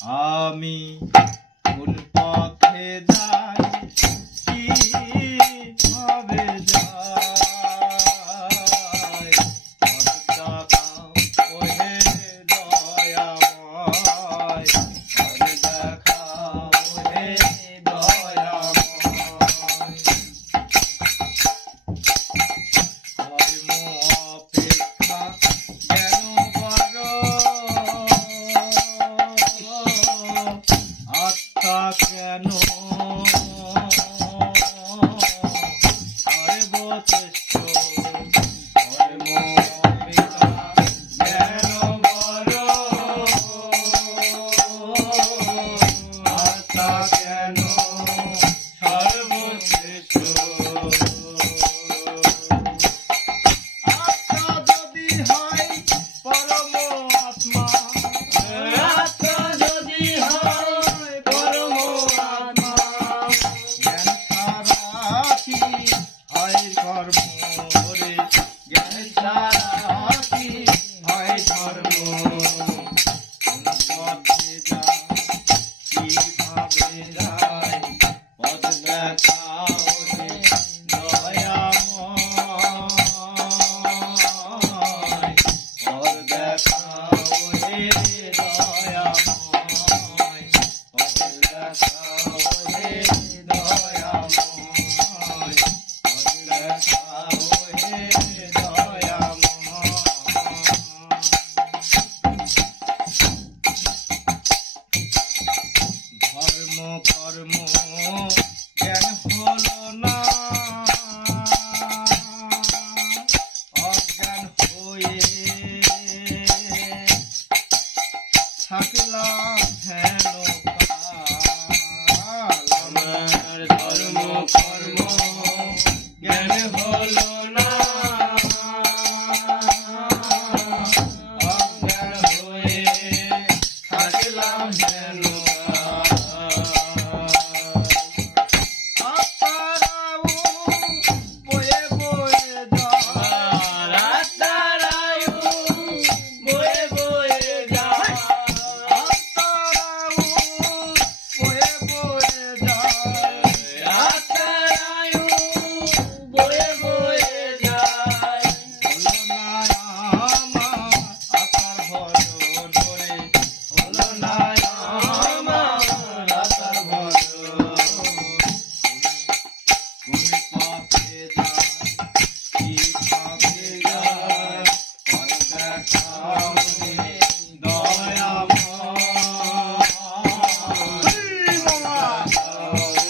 আমি কোন পথে যাই কিভাবে যাই পথ দেখাও ওহে দয়াময় পথ দেখাও ওহে দয়াময় কর্ম অপেক্ষা কেন বড় আত্মা কেন সর্বশ্রেষ্ঠ কর্ম অপেক্ষা কেন বড় আত্মা কেন সর্বশ্রেষ্ঠ কর্ম জ্ঞান হলো না অজ্ঞান হয়ে থাকলাম হেন আমার ধর্ম কর্ম জ্ঞান হলো না অজ্ঞান হয়ে থাকলাম হেন Oh